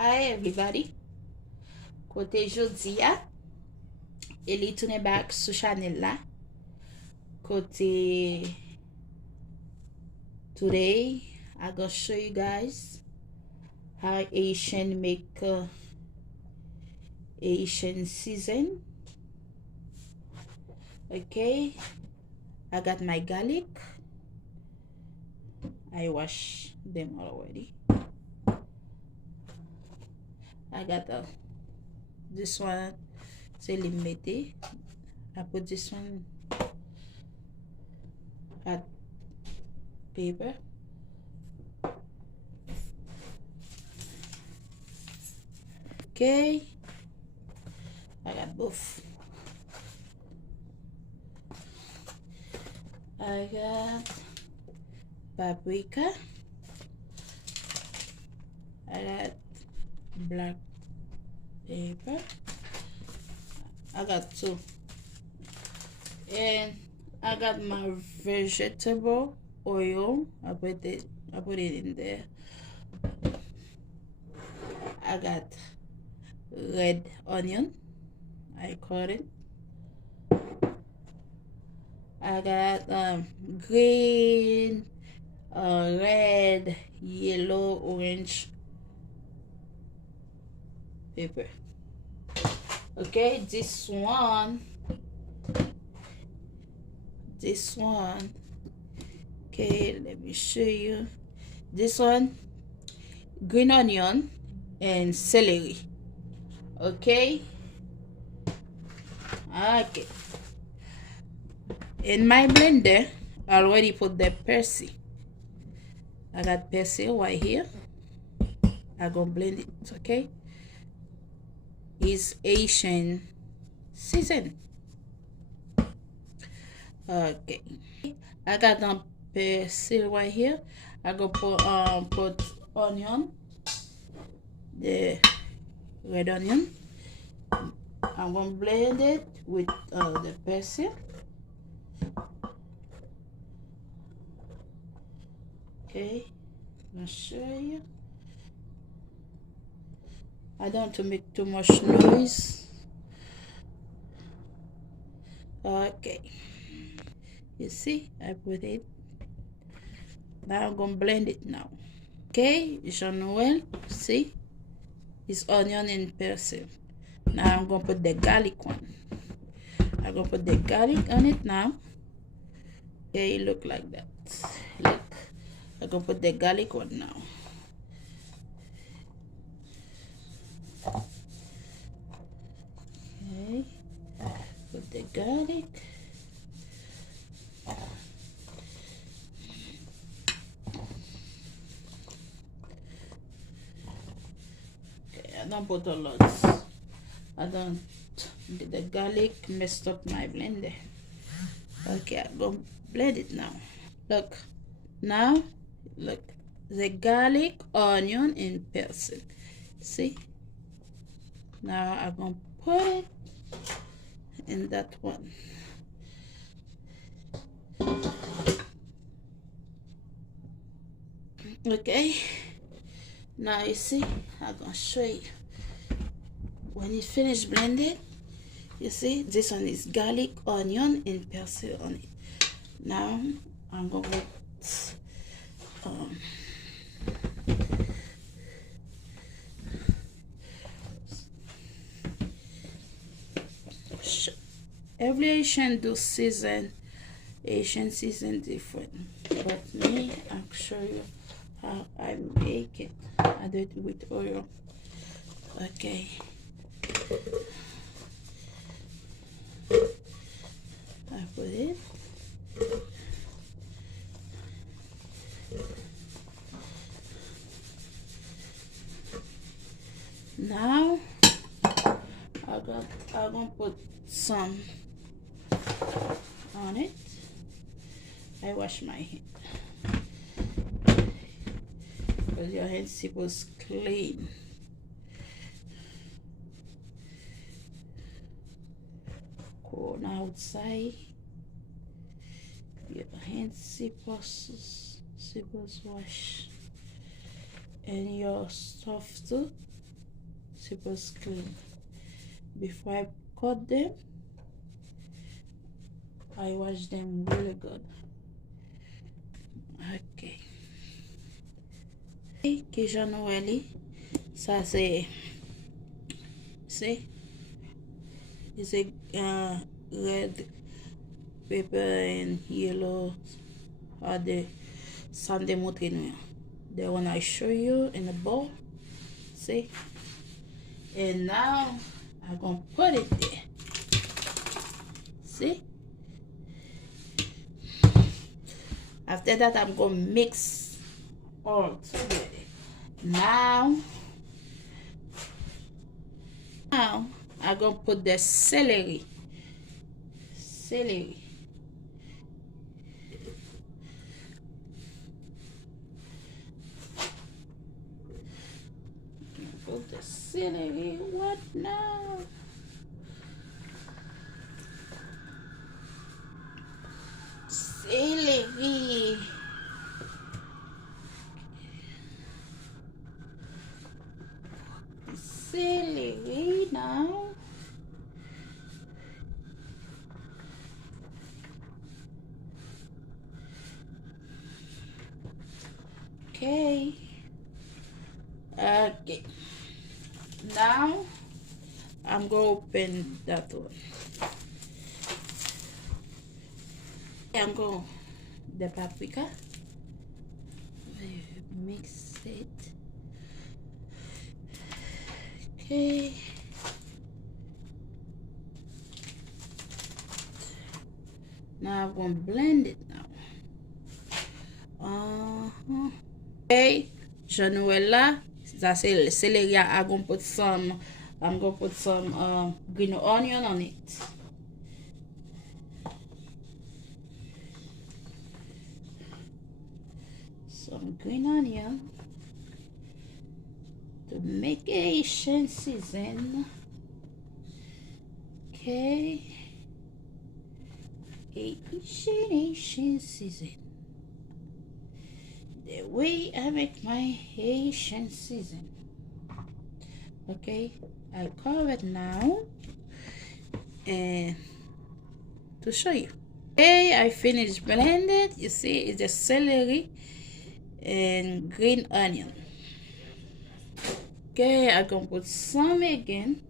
Hi everybody, kote jodi ya, e li toune bak sou chanel la. Kote today, I gonna show you guys how Haitian make Haitian season. Okay, I got my garlic. I wash them already. I got this one, c'est limited. I put this one at paper. Okay, I got both. I got paprika. I got black pepper. I got two. And I got my vegetable oil. I put it in there. I got red onion. I cut it. I got green, red, yellow, orange pepper. Okay, this one, okay, let me show you. This one, green onion and celery. Okay, in my blender I already put the persil. I got persil right here. I'm gonna blend it. Okay, it's Haitian season. Okay, I got persil right here. I go put onion, the red onion. I'm gonna blend it with the persil. Okay, I'm gonna show you. I don't want to make too much noise. Okay, you see, I put it. Now I'm gonna blend it now. Okay, Jean-Noel, see, it's onion and persil. Now I'm gonna put the garlic one. I'm gonna put the garlic on it now. Okay, it look like that. Look, I'm gonna put the garlic one now. Okay, put the garlic. Okay, I don't put a lot. I don't. The garlic messed up my blender. Okay, I'm gonna blend it now. Look, now, look, the garlic, onion, and persil. See? Now I'm gonna put it in that one. Okay, now you see, I'm gonna show you. When you finish blending, you see, this one is garlic, onion, and persil on it. Now I'm gonna put every Asian season different, but me, I'll show you how I make it. I do it with oil. Okay, I put it. Now I'm gonna put some on it. I wash my hand because your hand's supposed clean. Going outside, your hands supposed wash, and your stuff too. supposed to clean. Before I cut them, I wash them really good. Okay. Kijan oil, ça c'est it's a red pepper and yellow are the Sunday mountain. The one I show you in the bowl. See? And now I'm gonna put it there. See? After that, I'm gonna mix all together. Now I'm gonna put the celery. Put the celery. What now? Celery. Celery now. Okay. Okay. Now I'm gonna open that one. I'm going the paprika. Mix it. Okay. Now I'm gonna blend it now. Okay, Januela, that's it. Celery. I'm gonna put some green onion on it. Some green onion to make a Haitian season. Okay, Haitian season. The way I make my Haitian season. Okay, I cover it now and to show you. Okay, I finished blended. You see, it's the celery and green onion. Okay, I'm gonna put some again.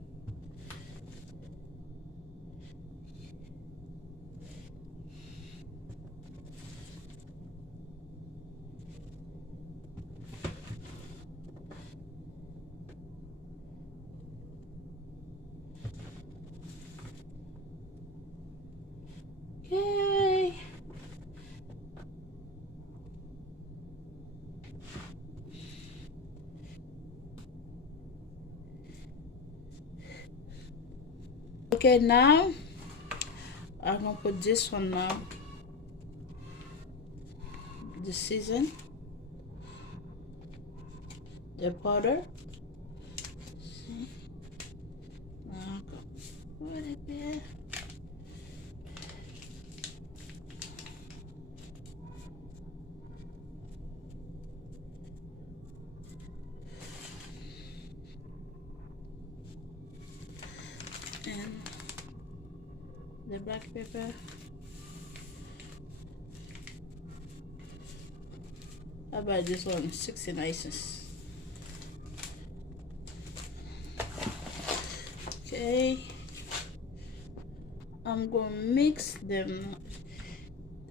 Okay. Okay, now I'm gonna put this one now. The season, the powder. See? Now I'm gonna put it there. And the black pepper. How about this one? 69 cents. Okay. I'm gonna mix them.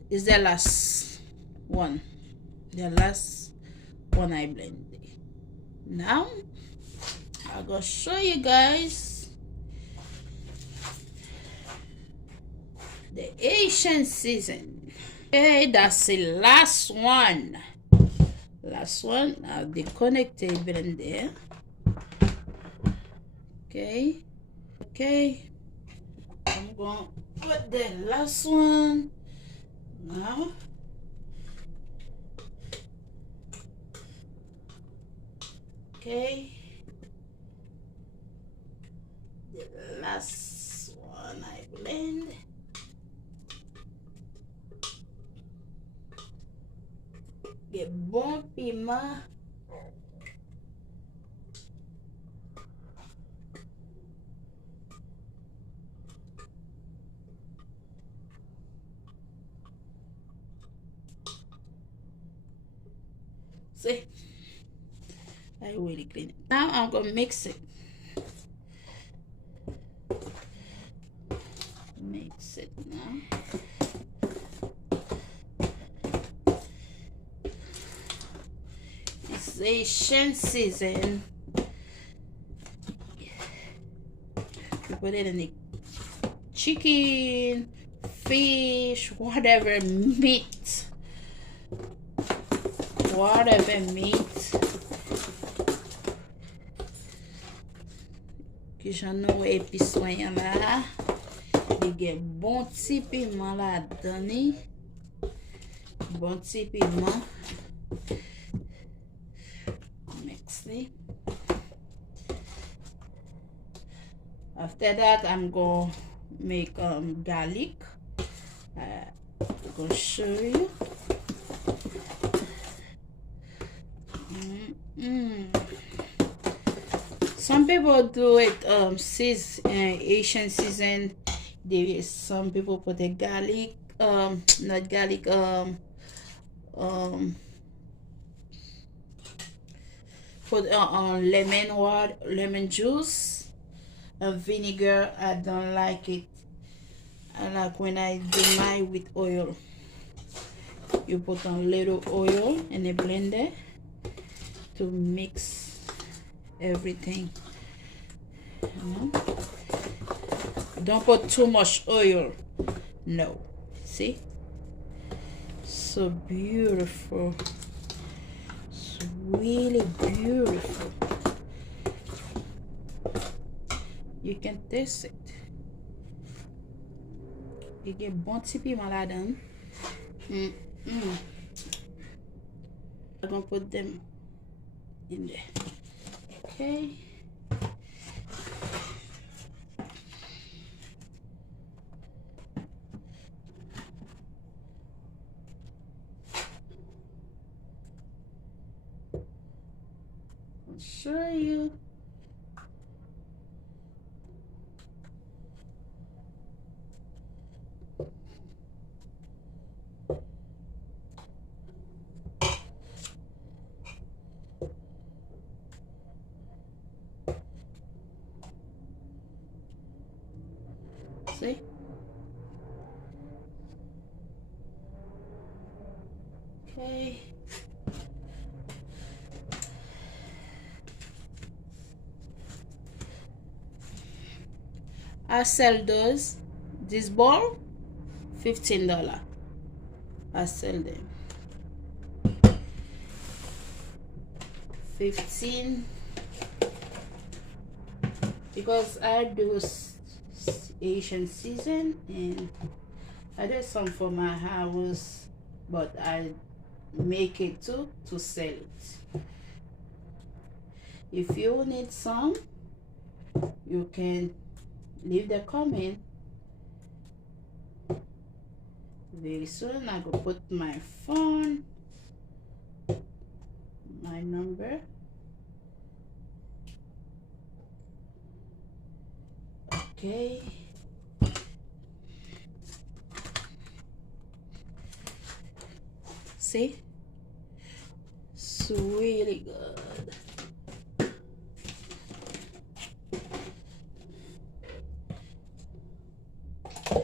Is the last one. The last one I blended. Now I'm gonna show you guys the Haitian season. Okay, that's the last one. Last one. Now the connected blender. Okay. Okay. I'm gonna put the last one now. Okay. The last one I blend. Get bon piment. See, I really clean it. Now I'm gonna mix it. Mix it now. It's Haitian season. You put it in the chicken, fish, whatever meat. Whatever meat. Kijan nou epis soyan la. Il gen bon ti piment la dedans. Bon ti piment. Mix it. After that, I'm gonna make garlic. I'm gonna show you. Some people do it Asian season. Some people put the garlic, not garlic, put lemon water, lemon juice, vinegar. I don't like it. I like when I do mine with oil. You put a little oil in a blender to mix everything. Don't put too much oil. No. See? So beautiful. It's really beautiful. You can taste it. You get bon ti piment la dedans. I'm gonna put them in there. Okay. I'll show you. See? Okay. I sell those. This ball, $15. I sell them. 15 because I do Asian season and I did some for my house, but I make it too to sell it. If you need some, you can leave the comment. Very soon I go put my phone, my number. Okay. See? It's really good.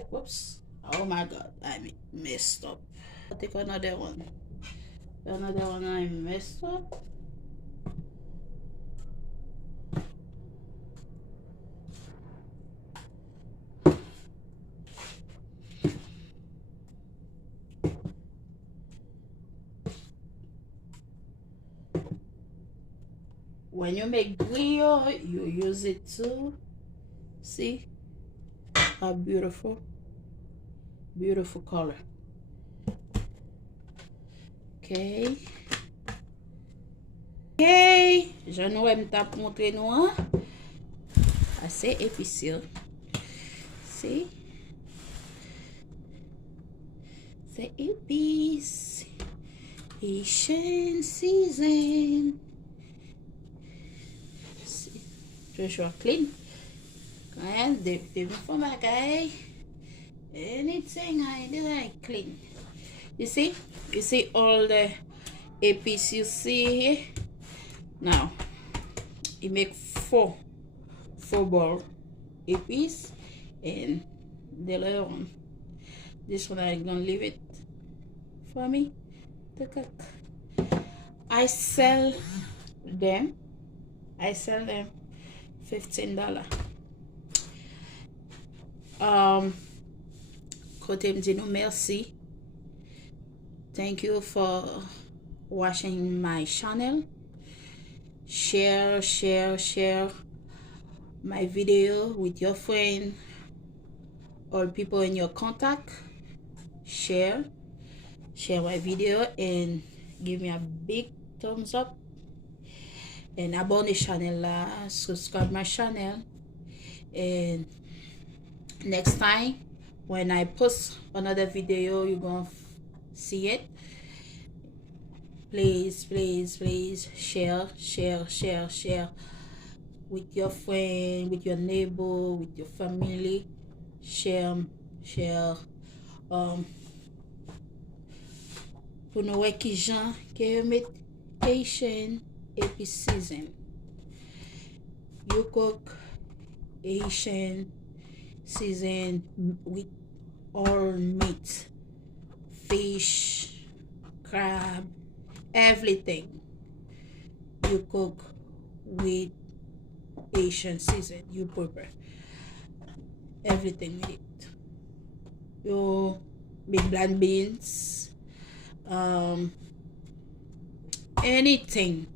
Whoops. Oh my god, I messed up. I'll take another one. Another one I messed up. When you make grill, you use it too. See how beautiful, beautiful color. Okay. Okay. Je nou m tap montre nou an. Assez épicé. See? C'est épice. Haitian season. Joshua clean. And the for my guy. Anything I do, I clean. You see all the epis you see here. Now you make four ball epis, and the other one, this one I'm gonna leave it for me to cook. I sell them $15. Kote m di nou merci. Thank you for watching my channel. Share my video with your friend or people in your contact. Share my video and give me a big thumbs up. And abonne channel la, subscribe my channel. And next time when I post another video, you're gonna see it. Please share with your friend, with your neighbor, with your family. Share pour nou wè kijan ke yo met Haitian epis season. You cook Haitian season with all meat, fish, crab, everything. You cook with Haitian season. You prepare everything with it. You make black beans, anything.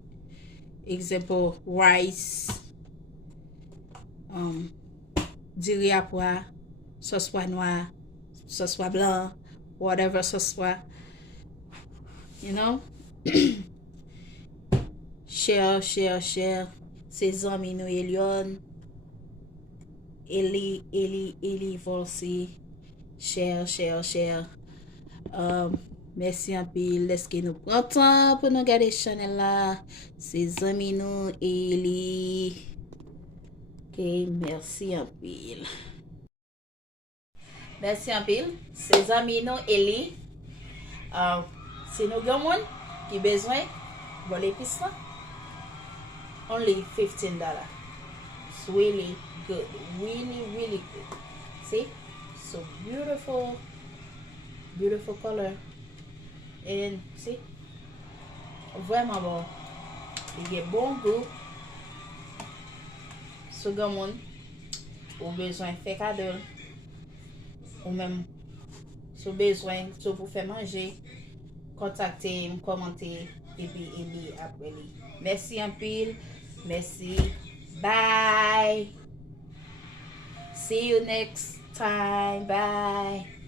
Example, rice, diri à pois, sauce pois noir, sauce pois blanc, whatever sauce pois, you know. share se zami nou Elion, Eli Volsi. Share. Merci un pile. Leske nou pran tan pou nou gade chanel la. Se zami nou Eli. Ok, merci un pile. Merci un pile. Se zami nou Eli. Se nou gen moun ki bezwen bol epis la, only $15. It's really good. Really good. See? So beautiful color. And see? Vraiment bon. Il y a bon goût. So gen moun ou bezwen fè kado, ou même sou bezwen, sou pou fè manger, kontakte m, komante, epi Eli apre li. Merci un pile. Merci. Bye. See you next time. Bye.